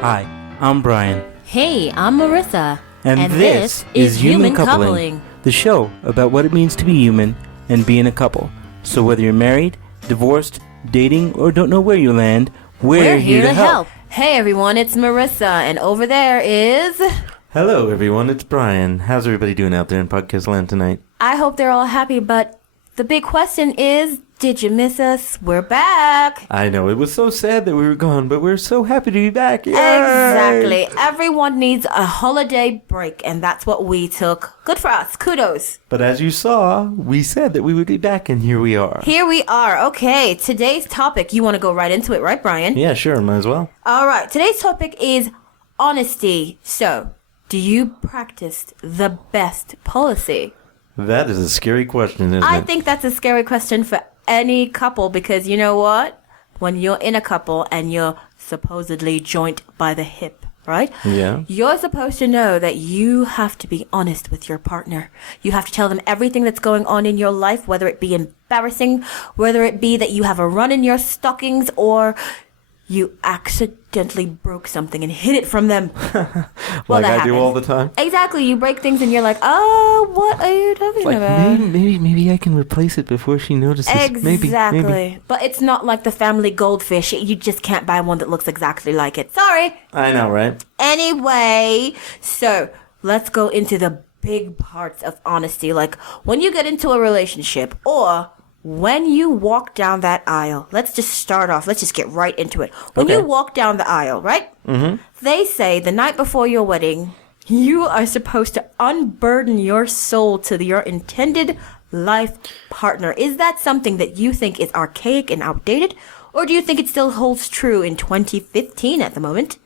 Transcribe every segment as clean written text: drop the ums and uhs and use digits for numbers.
Hi, I'm Brian. Hey, I'm Merisa. And this is Human Coupling, the show about what it means to be human and being a couple. So whether you're married, divorced, dating, or don't know where you land, we're here to help. Hey everyone, it's Merisa, and over there is... Hello everyone, it's Brian. How's everybody doing out there in podcast land tonight? I hope they're all happy, but the big question is, did you miss us? We're back. I know, it was so sad that we were gone, but we're so happy to be back. Yay! Exactly. Everyone needs a holiday break, and that's what we took. Good for us. Kudos. But as you saw, we said that we would be back, and here we are. Here we are. Okay, today's topic, you want to go right into it, right, Brian? Yeah, sure, might as well. All right, today's topic is honesty. So, do you practice the best policy? That is a scary question, isn't it? I think that's a scary question for any couple, because you know what? When you're in a couple and you're supposedly joined by the hip, right? Yeah. You're supposed to know that you have to be honest with your partner. You have to tell them everything that's going on in your life, whether it be embarrassing, whether it be that you have a run in your stockings, or you accidentally broke something and hid it from them. Like I do all the time? Exactly. You break things and you're like, oh, what are you talking about? Maybe I can replace it before she notices. Exactly. Maybe. But it's not like the family goldfish. You just can't buy one that looks exactly like it. Sorry. I know, right? Anyway, so let's go into the big parts of honesty. Like when you get into a relationship or when you walk down that aisle. Let's just start off. Let's just get right into it. When you walk down the aisle, right? Mm-hmm. They say the night before your wedding, you are supposed to unburden your soul to your intended life partner. Is that something that you think is archaic and outdated? Or do you think it still holds true in 2015 at the moment?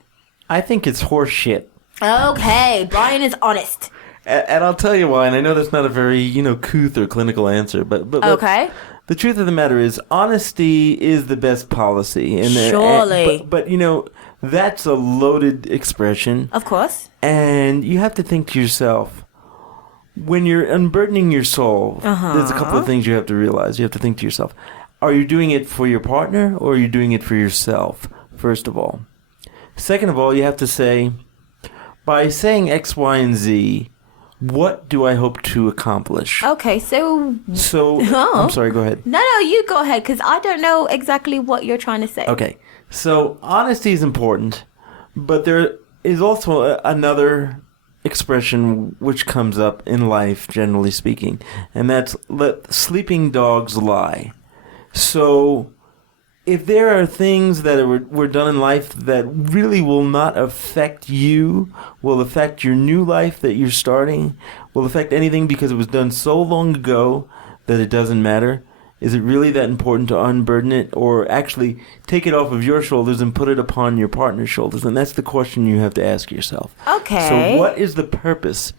I think it's horse shit. Okay, Brian is honest. And I'll tell you why, and I know that's not a very, couth or clinical answer, but okay. The truth of the matter is, honesty is the best policy. And surely. But that's a loaded expression. Of course. And you have to think to yourself, when you're unburdening your soul, there's a couple of things you have to realize. You have to think to yourself, are you doing it for your partner or are you doing it for yourself, first of all? Second of all, you have to say, by saying X, Y, and Z, what do I hope to accomplish? Okay, so... I'm sorry, go ahead. No, you go ahead, because I don't know exactly what you're trying to say. Okay, so honesty is important, but there is also another expression which comes up in life, generally speaking, and that's let sleeping dogs lie. So if there are things that were done in life that really will not affect you, will affect your new life that you're starting, will affect anything because it was done so long ago that it doesn't matter, is it really that important to unburden it or actually take it off of your shoulders and put it upon your partner's shoulders? And that's the question you have to ask yourself. Okay. So what is the purpose?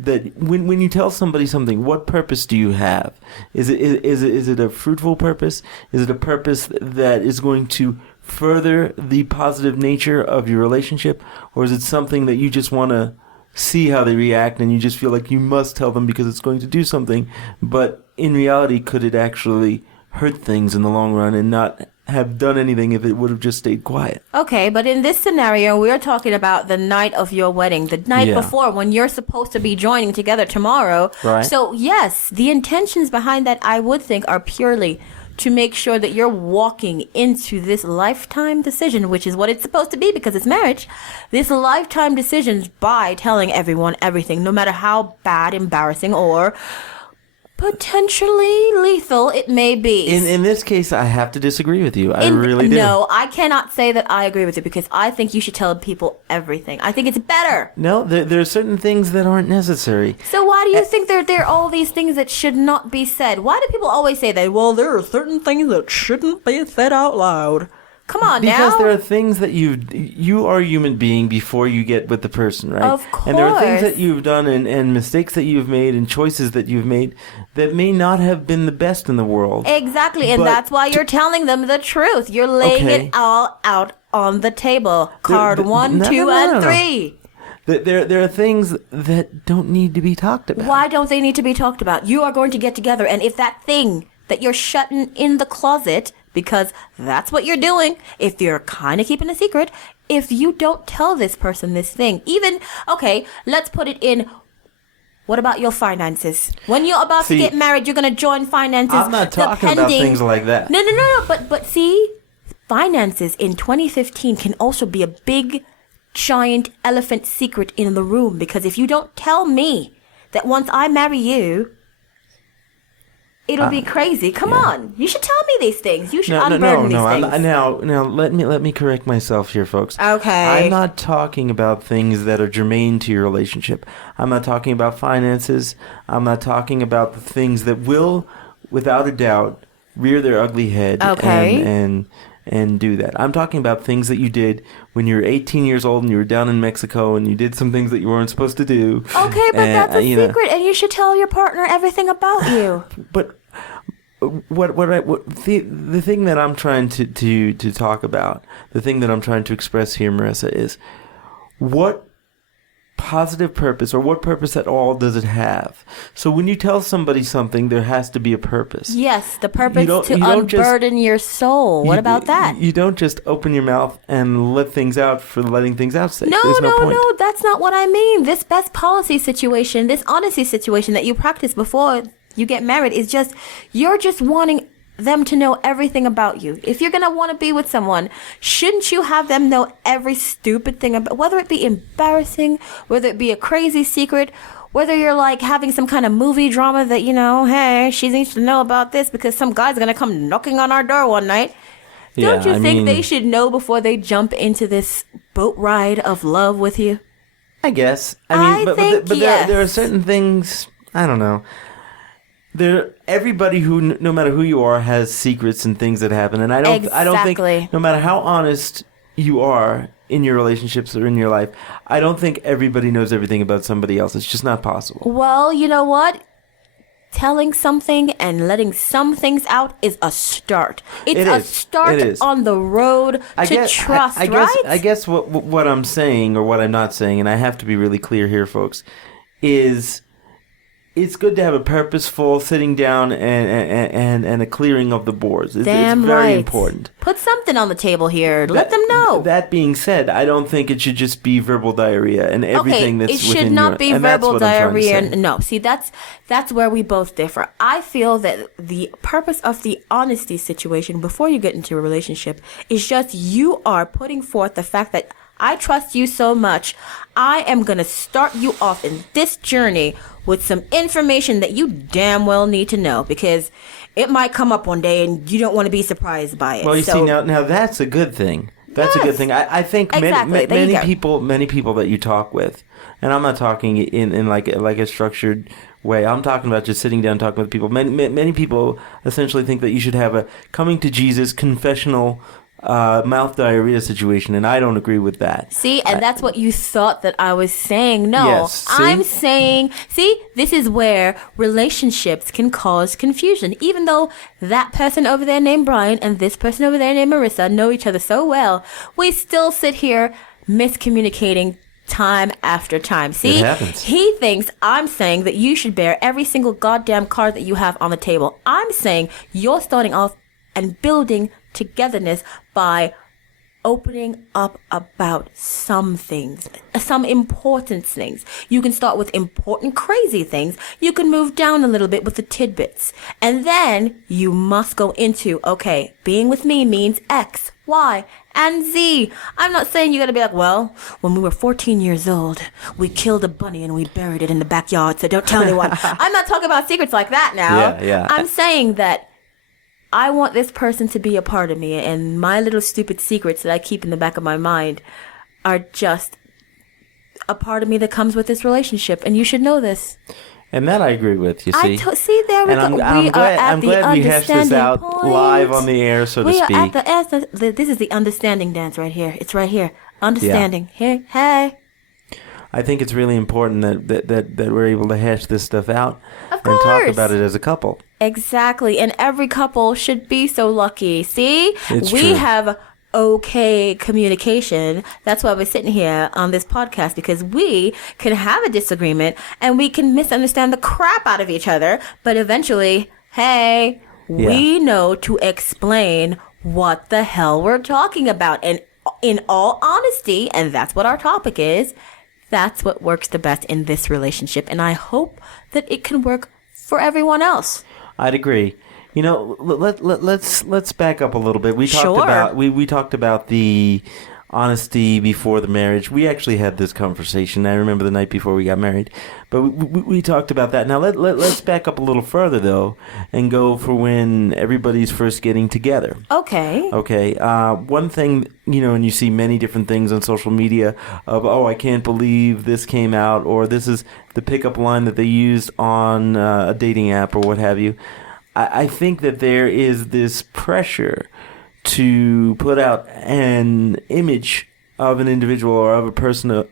That when you tell somebody something, what purpose do you have? Is it a fruitful purpose? Is it a purpose that is going to further the positive nature of your relationship? Or is it something that you just want to see how they react and you just feel like you must tell them because it's going to do something? But in reality, could it actually hurt things in the long run and not have done anything if it would have just stayed quiet? Okay, but in this scenario, we're talking about the night of your wedding, the night before when you're supposed to be joining together tomorrow. Right. So yes, the intentions behind that, I would think, are purely to make sure that you're walking into this lifetime decision, which is what it's supposed to be because it's marriage. This lifetime decisions by telling everyone everything, no matter how bad, embarrassing, or potentially lethal it may be. In this case, I have to disagree with you. I really do. No, I cannot say that I agree with you because I think you should tell people everything. I think it's better. No, there are certain things that aren't necessary. So why do you think there are all these things that should not be said? Why do people always say that? Well, there are certain things that shouldn't be said out loud. Come on now. Because there are things that you are a human being before you get with the person, right? Of course. And there are things that you've done and mistakes that you've made and choices that you've made that may not have been the best in the world. Exactly, and that's why you're telling them the truth. You're laying it all out on the table. Card 1, 2, and 3. There are things that don't need to be talked about. Why don't they need to be talked about? You are going to get together, and if that thing that you're shutting in the closet because that's what you're doing. If you're kind of keeping a secret, if you don't tell this person this thing, even, okay, let's put it in, what about your finances? When you're about to get married, you're going to join finances. I'm not talking about things like that. No. But see, finances in 2015 can also be a big, giant elephant secret in the room. Because if you don't tell me that once I marry you, it'll be crazy. Come on. You should tell me these things. You should unburden these things. Now, let me correct myself here, folks. Okay. I'm not talking about things that are germane to your relationship. I'm not talking about finances. I'm not talking about the things that will, without a doubt, rear their ugly head and do that. I'm talking about things that you did when you were 18 years old and you were down in Mexico and you did some things that you weren't supposed to do. Okay, but that's a secret, and you should tell your partner everything about you. But the thing that I'm trying to talk about, the thing that I'm trying to express here, Merisa, is what positive purpose or what purpose at all does it have? So when you tell somebody something, there has to be a purpose. Yes, the purpose to unburden your soul. What about that? You don't just open your mouth and let things out for letting things out. No, that's not what I mean. This best policy situation, this honesty situation that you practice before you get married is just, you're just wanting them to know everything about you. If you're going to want to be with someone, shouldn't you have them know every stupid thing about, whether it be embarrassing, whether it be a crazy secret, whether you're like having some kind of movie drama that, hey, she needs to know about this because some guy's going to come knocking on our door one night. Don't you think they should know before they jump into this boat ride of love with you? I guess. There are certain things, I don't know. Everybody who, no matter who you are, has secrets and things that happen, and I don't think, no matter how honest you are in your relationships or in your life, I don't think everybody knows everything about somebody else. It's just not possible. Well, you know what? Telling something and letting some things out is a start. It's a start on the road to trust, right? I guess what I'm saying, or what I'm not saying, and I have to be really clear here, folks, is it's good to have a purposeful sitting down and a clearing of the boards. It's very important. Put something on the table here. Let them know. That being said, I don't think it should just be verbal diarrhea and everything that's within it should not be verbal diarrhea. No, see, that's where we both differ. I feel that the purpose of the honesty situation before you get into a relationship is just you are putting forth the fact that I trust you so much. I am going to start you off in this journey with some information that you damn well need to know, because it might come up one day and you don't want to be surprised by it. Well, you see, now that's a good thing. That's a good thing. I think many people that you talk with, and I'm not talking in like a structured way. I'm talking about just sitting down talking with people. Many people essentially think that you should have a coming to Jesus confessional mouth diarrhea situation, and I don't agree with that. See, and that's what you thought that I was saying. No, yes, I'm saying, see, this is where relationships can cause confusion. Even though that person over there named Brian and this person over there named Merisa know each other so well, we still sit here miscommunicating time after time. See, it happens. He thinks I'm saying that you should bear every single goddamn card that you have on the table. I'm saying you're starting off and building togetherness by opening up about some things, some important things. You can start with important, crazy things. You can move down a little bit with the tidbits. And then you must go into, okay, being with me means X, Y, and Z. I'm not saying you gotta be like, well, when we were 14 years old, we killed a bunny and we buried it in the backyard, so don't tell anyone. I'm not talking about secrets like that now. Yeah. I'm saying that I want this person to be a part of me, and my little stupid secrets that I keep in the back of my mind are just a part of me that comes with this relationship, and you should know this. And that I agree with, you see. See, there we go. I'm glad we hashed this out live on the air, so to speak. This is the understanding dance right here. It's right here. Understanding. Yeah. Here, hey. I think it's really important that we're able to hash this stuff out and talk about it as a couple. Exactly. And every couple should be so lucky. See? It's we true. have okay communication. That's why we're sitting here on this podcast, because we can have a disagreement and we can misunderstand the crap out of each other. But eventually, hey, we know to explain what the hell we're talking about. And in all honesty, and that's what our topic is, that's what works the best in this relationship. And I hope that it can work for everyone else. I'd agree. You know, let's back up a little bit. We talked about the honesty before the marriage. We actually had this conversation. I remember the night before we got married, but we talked about that. Now let's back up a little further though, and go for when everybody's first getting together. Okay. Okay. One thing, you know, and you see many different things on social media of, oh, I can't believe this came out, or this is the pickup line that they used on a dating app or what have you. I think that there is this pressure to put out an image of an individual or of a person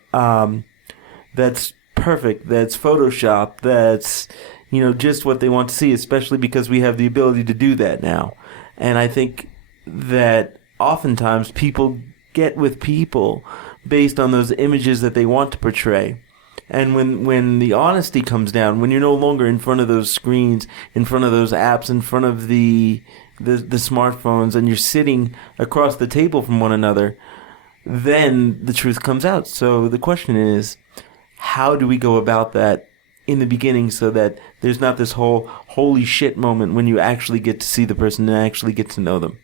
that's perfect, that's photoshopped, that's, you know, just what they want to see, especially because we have the ability to do that now. And I think that oftentimes people get with people based on those images that they want to portray. And when the honesty comes down, when you're no longer in front of those screens, in front of those apps, in front of the smartphones, and you're sitting across the table from one another, then the truth comes out. So the question is, how do we go about that in the beginning so that there's not this whole holy shit moment when you actually get to see the person and actually get to know them?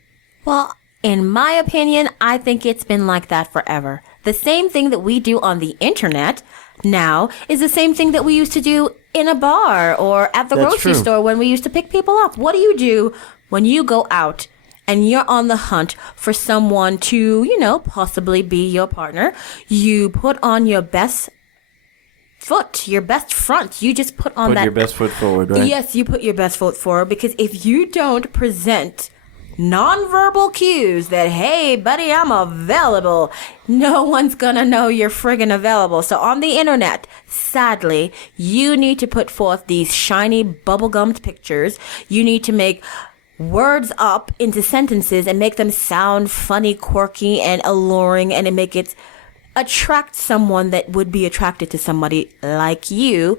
Well, in my opinion, I think it's been like that forever. The same thing that we do on the internet now is the same thing that we used to do in a bar or at the grocery store when we used to pick people up. What do you do when you go out and you're on the hunt for someone to, you know, possibly be your partner? You put on your best foot, your best front. You just put your best foot forward, right? Yes, you put your best foot forward, because if you don't present nonverbal cues that, hey, buddy, I'm available, no one's gonna know you're friggin' available. So on the internet, sadly, you need to put forth these shiny bubblegummed pictures. You need to make words up into sentences and make them sound funny, quirky, and alluring, and make it attract someone that would be attracted to somebody like you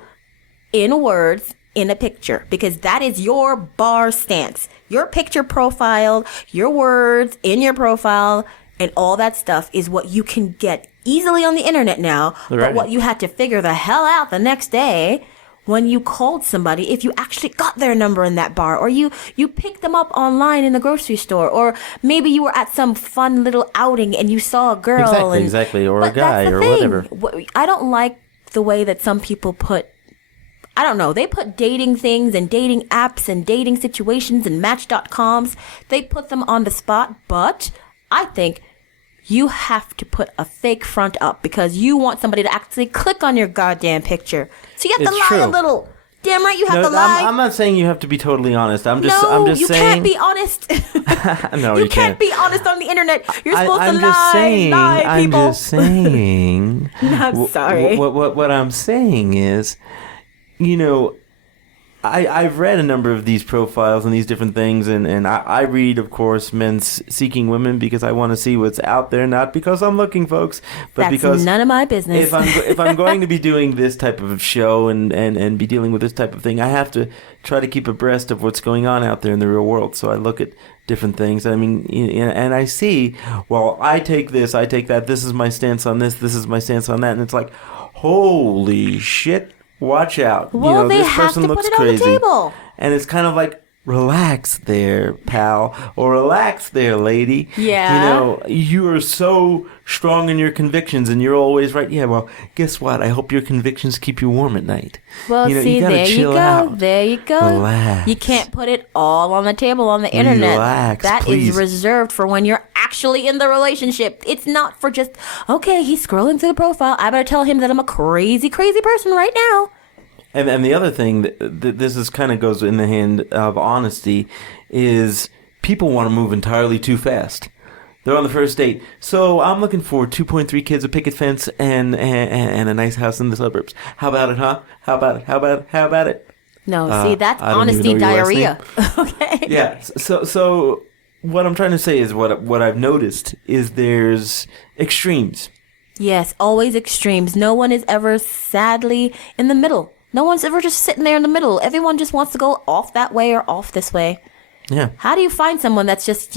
in words, in a picture, because that is your bar stance. Your picture profile, your words in your profile, and all that stuff is what you can get easily on the internet now. Right. But what you had to figure the hell out the next day when you called somebody, if you actually got their number in that bar, or you picked them up online in the grocery store, or maybe you were at some fun little outing and you saw a girl. Exactly, or a guy, or whatever. I don't like the way that some people put, I don't know, they put dating things and dating apps and dating situations and Match.coms. They put them on the spot, but I think you have to put a fake front up because you want somebody to actually click on your goddamn picture. So you have to lie a little. Damn right, you have to lie. I'm not saying you have to be totally honest. I'm just you saying. Can't be honest. No, you can't be honest on the internet. You're supposed to lie, I'm people. just saying. I'm sorry. What I'm saying is, you know, I've read a number of these profiles and these different things, and I read, of course, Men Seeking Women because I want to see what's out there, not because I'm looking, folks, but because none of my business. If I'm going to be doing this type of show and be dealing with this type of thing, I have to try to keep abreast of what's going on out there in the real world. So I look at different things. I mean, and I see, well, I take this, I take that. This is my stance on this. This is my stance on that. And it's like, holy shit. Watch out. Well, you know, they this have person to looks put it crazy. on the table. And it's kind of like, relax there, pal, or relax there, lady. Yeah. You know, you are so strong in your convictions and you're always right. Yeah, well, guess what? I hope your convictions keep you warm at night. Well, you know, see, there you go. Out. There you go. Relax. You can't put it all on the table on the internet. Relax, That please. is reserved for when you're actually in the relationship. It's not for just, okay, he's scrolling through the profile. I better tell him that I'm a crazy, crazy person right now. And the other thing that this is kind of goes in the hand of honesty is people want to move entirely too fast. They're on the first date. So I'm looking for 2.3 kids, a picket fence, and a nice house in the suburbs. How about it, huh? How about it? How about it? How about it? No, see, that's honesty diarrhea. Okay. Yeah. So what I'm trying to say is what I've noticed is there's extremes. Yes, always extremes. No one is ever sadly in the middle. No one's ever just sitting there in the middle. Everyone just wants to go off that way or off this way. Yeah. How do you find someone that's just,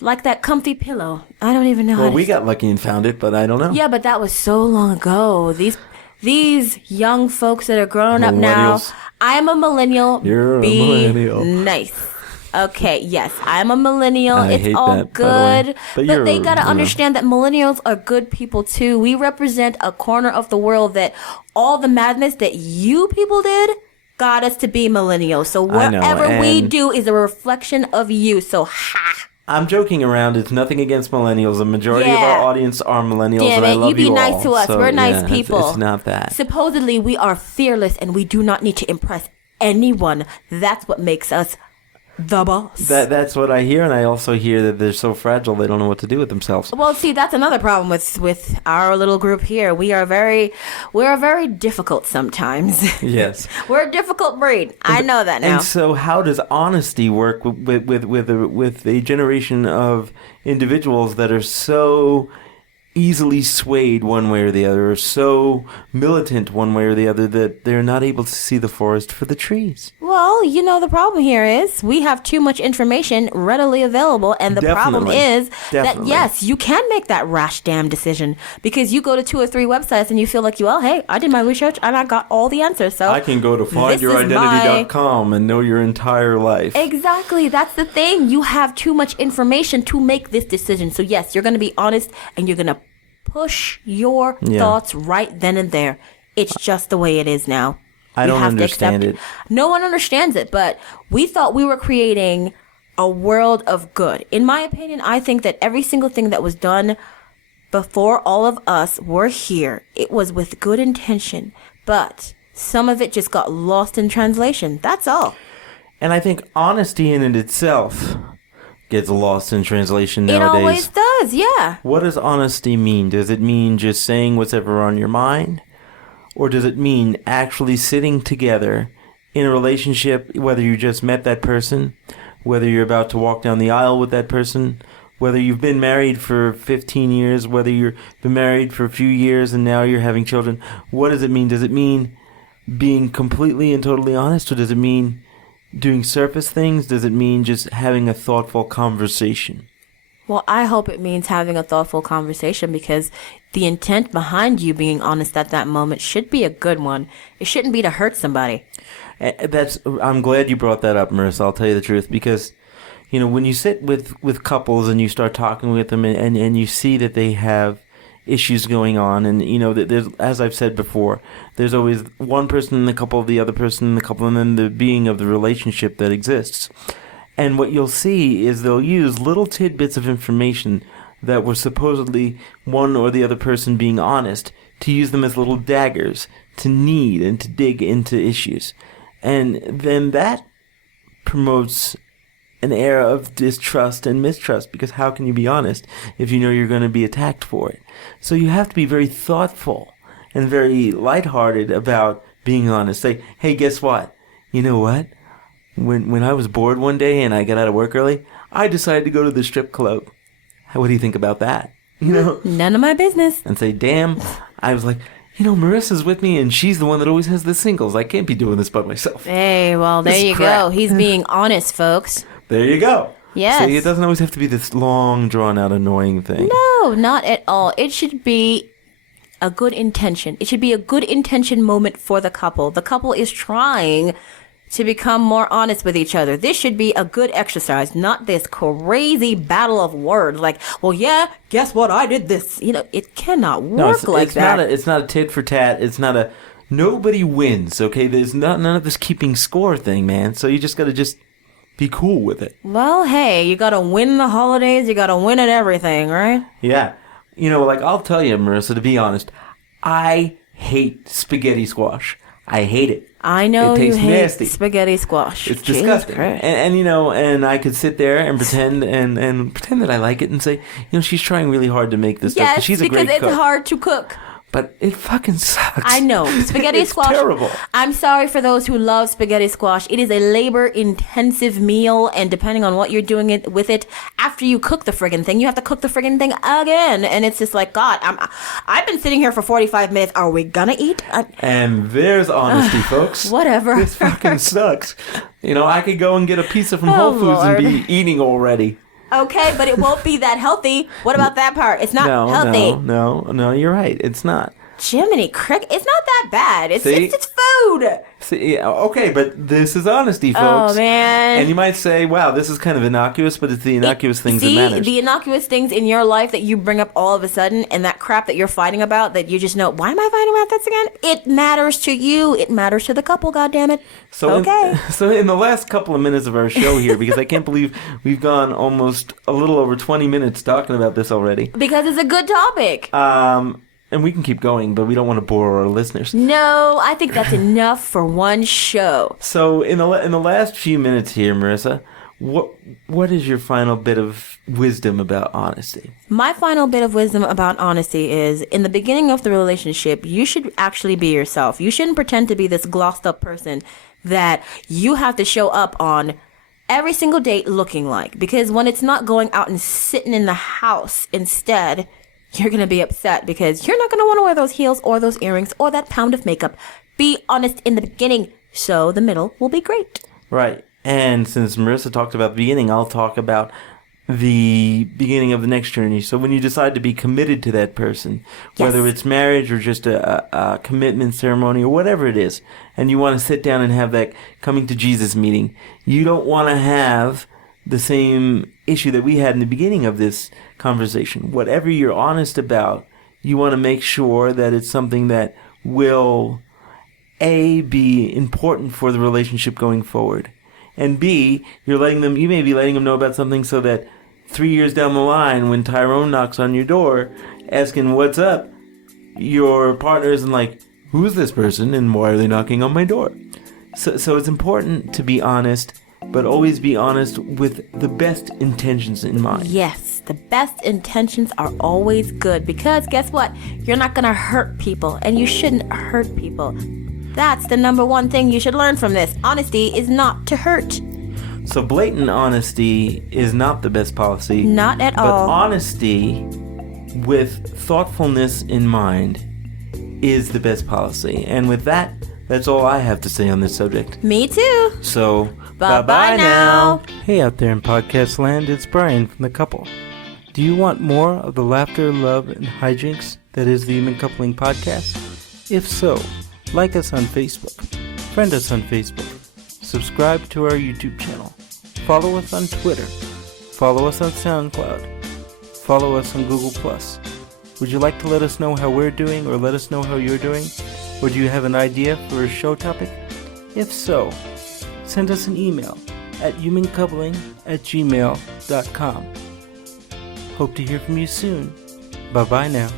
like that comfy pillow? I don't even know how Well, to we got lucky and found it, but I don't know. Yeah, but that was so long ago. These young folks that are growing up now. Millennials. I'm a millennial. You're a Be millennial. nice. Okay, yes, I'm a millennial. I It's hate all that, by the way. good. But But you're, they got to you know. understand that millennials are good people too. We represent a corner of the world that all the madness that you people did got us to be millennials. So I know, whatever we and- do is a reflection of you. So I'm joking around. It's nothing against millennials. The majority of Yeah. our audience are millennials, Damn and I it, love you be all. nice to us. So, We're nice yeah, people. It's not that. Supposedly, we are fearless and we do not need to impress anyone. That's what makes us the boss. That's what I hear, and I also hear that they're so fragile they don't know what to do with themselves. Well, see, that's another problem with our little group here. We're very difficult sometimes. Yes. We're a difficult breed. I know that now. And so, how does honesty work with a generation of individuals that are so easily swayed one way or the other, or so militant one way or the other that they're not able to see the forest for the trees? Well, the problem here is we have too much information readily available, and the problem Definitely. is that, Definitely. yes, you can make that rash damn decision because you go to 2 or 3 websites and you feel like, well, hey, I did my research and I got all the answers. So I can go to findyouridentity.com and know your entire life. Exactly. That's the thing. You have too much information to make this decision. So, yes, you're going to be honest and you're going to push your thoughts right then and there. It's just the way it is now. I don't understand it. No one understands it, but we thought we were creating a world of good. In my opinion, I think that every single thing that was done before all of us were here, it was with good intention, but some of it just got lost in translation. That's all. And I think honesty in it itself gets lost in translation nowadays. It always does, yeah. What does honesty mean? Does it mean just saying what's ever on your mind? Or does it mean actually sitting together in a relationship, whether you just met that person, whether you're about to walk down the aisle with that person, whether you've been married for 15 years, whether you've been married for a few years and now you're having children? What does it mean? Does it mean being completely and totally honest, or does it mean doing surface things? Does it mean just having a thoughtful conversation? Well, I hope it means having a thoughtful conversation because the intent behind you being honest at that moment should be a good one. It shouldn't be to hurt somebody. I'm glad you brought that up, Marissa. I'll tell you the truth, because when you sit with couples and you start talking with them and you see that they have issues going on, and there's, as I've said before, there's always one person in the couple, the other person in the couple, and then the being of the relationship that exists. And what you'll see is they'll use little tidbits of information that were supposedly one or the other person being honest, to use them as little daggers to knead and to dig into issues. And then that promotes an air of distrust and mistrust, because how can you be honest if you know you're going to be attacked for it? So you have to be very thoughtful and very lighthearted about being honest. Say, hey, guess what? You know what? When I was bored one day and I got out of work early, I decided to go to the strip club. What do you think about that? None of my business. And say, damn, I was like, Marissa's with me and she's the one that always has the singles. I can't be doing this by myself. Hey, well, there This is you crap. go. He's being honest, folks. There you go. Yes. So it doesn't always have to be this long, drawn-out, annoying thing. No, not at all. It should be a good intention. It should be a good intention moment for the couple. The couple is trying to become more honest with each other. This should be a good exercise, not this crazy battle of words. Like, well, yeah, guess what? I did this. It cannot work like that. It's not a tit for tat. It's not a... Nobody wins, okay? There's none of this keeping score thing, man. So you just got to just be cool with it. Well, hey, you got to win the holidays. You got to win at everything, right? Yeah. I'll tell you, Marissa, to be honest, I hate spaghetti squash. I hate it. I know it you tastes hate nasty. spaghetti squash. It's Jesus disgusting. Christ. And I could sit there and pretend and pretend that I like it and say, she's trying really hard to make this stuff. Yes, She's a because great it's cook. hard to cook. but it fucking sucks. I know. Spaghetti it's squash. Terrible. I'm sorry for those who love spaghetti squash. It is a labor-intensive meal, and depending on what you're doing with it, after you cook the friggin' thing, you have to cook the friggin' thing again. And it's just like, God, I've been sitting here for 45 minutes. Are we gonna eat? And there's honesty, folks. Whatever. This fucking sucks. I could go and get a pizza from Whole Foods Lord. and be eating already. Okay, but it won't be that healthy. What about that part? It's not healthy. No, you're right. It's not. Jiminy Cricket. It's not that bad. It's See? it's food. See, okay, but this is honesty, folks. Oh, man. And you might say, wow, this is kind of innocuous, but it's the innocuous things that matter. The innocuous things in your life that you bring up all of a sudden, and that crap that you're fighting about, that you just know, why am I fighting about this again? It matters to you. It matters to the couple, goddammit. Okay. So in the last couple of minutes of our show here, because I can't believe we've gone almost a little over 20 minutes talking about this already. Because it's a good topic. And we can keep going, but we don't want to bore our listeners. No, I think that's enough for one show. So in the last few minutes here, Marissa, what is your final bit of wisdom about honesty? My final bit of wisdom about honesty is, in the beginning of the relationship, you should actually be yourself. You shouldn't pretend to be this glossed up person that you have to show up on every single date looking like. Because when it's not going out and sitting in the house instead, you're going to be upset because you're not going to want to wear those heels or those earrings or that pound of makeup. Be honest in the beginning, so the middle will be great. Right. And since Marissa talked about the beginning, I'll talk about the beginning of the next journey. So when you decide to be committed to that person, whether it's marriage or just a commitment ceremony or whatever it is, and you want to sit down and have that coming to Jesus meeting, you don't want to have the same issue that we had in the beginning of this conversation. Whatever you're honest about, you want to make sure that it's something that will, A, be important for the relationship going forward, and B, you may be letting them know about something so that 3 years down the line, when Tyrone knocks on your door asking what's up, your partner isn't like, who's this person and why are they knocking on my door? So it's important to be honest, but always be honest with the best intentions in mind. Yes, the best intentions are always good because guess what? You're not going to hurt people, and you shouldn't hurt people. That's the number one thing you should learn from this. Honesty is not to hurt. So blatant honesty is not the best policy. Not at all. But honesty with thoughtfulness in mind is the best policy. And with that, that's all I have to say on this subject. Me too. So, bye-bye now. Hey out there in podcast land, it's Brian from The Couple. Do you want more of the laughter, love, and hijinks that is the Human Coupling Podcast? If so, like us on Facebook, friend us on Facebook, subscribe to our YouTube channel, follow us on Twitter, follow us on SoundCloud, follow us on Google+. Would you like to let us know how we're doing or let us know how you're doing? Or do you have an idea for a show topic? If so, send us an email at humancoupling@gmail.com. Hope to hear from you soon. Bye-bye now.